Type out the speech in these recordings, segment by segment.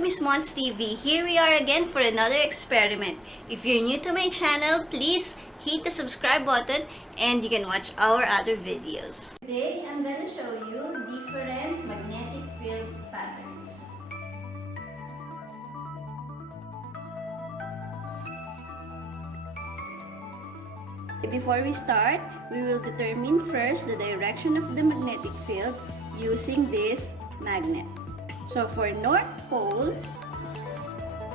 Miss Monts TV. Here we are again for another experiment. If you're new to my channel, please hit the subscribe button and you can watch our other videos. Today, I'm gonna show you different magnetic field patterns. Before we start, we will determine first the direction of the magnetic field using this magnet. So for North Pole,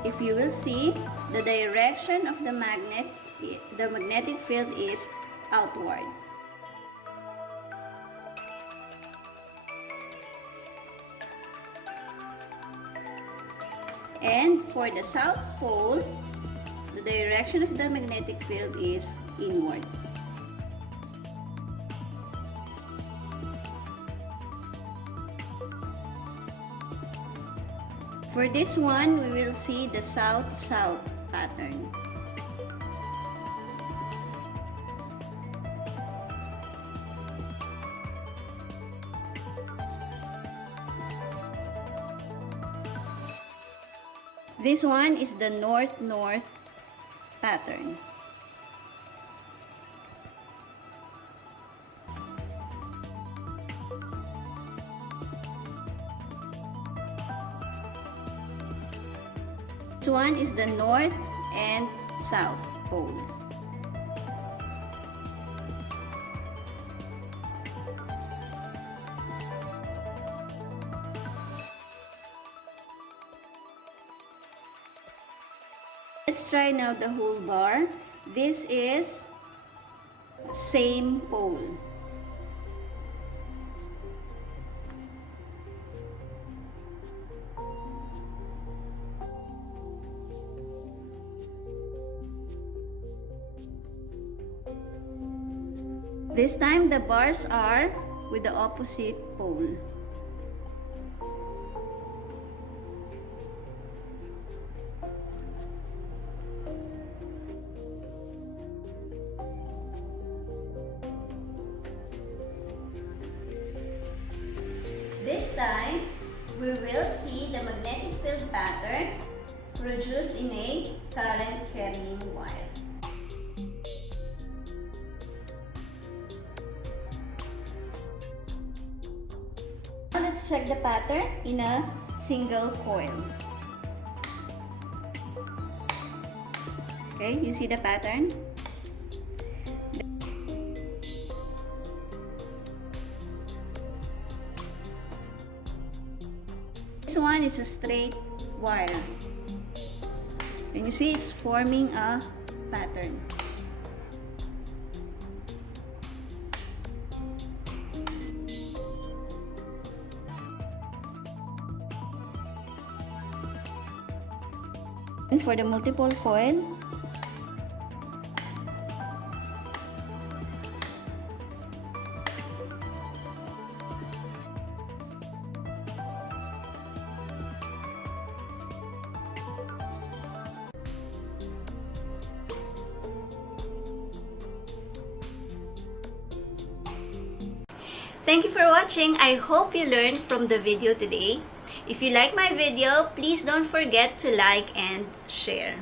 if you will see, the direction of the magnetic field is outward. And for the South Pole, the direction of the magnetic field is inward. For this one, we will see the south-south pattern. This one is the north-north pattern. This one is the North and South Pole. Let's try now the whole bar. This is same pole. This time, the bars are with the opposite pole. This time, we will see the magnetic field pattern produced in a current carrying wire. Now let's check the pattern in a single coil. Okay, you see the pattern? This one is a straight wire. And you see it's forming a pattern. And for the multiple coil, thank you for watching. I hope you learned from the video today. If you like my video, please don't forget to like and share.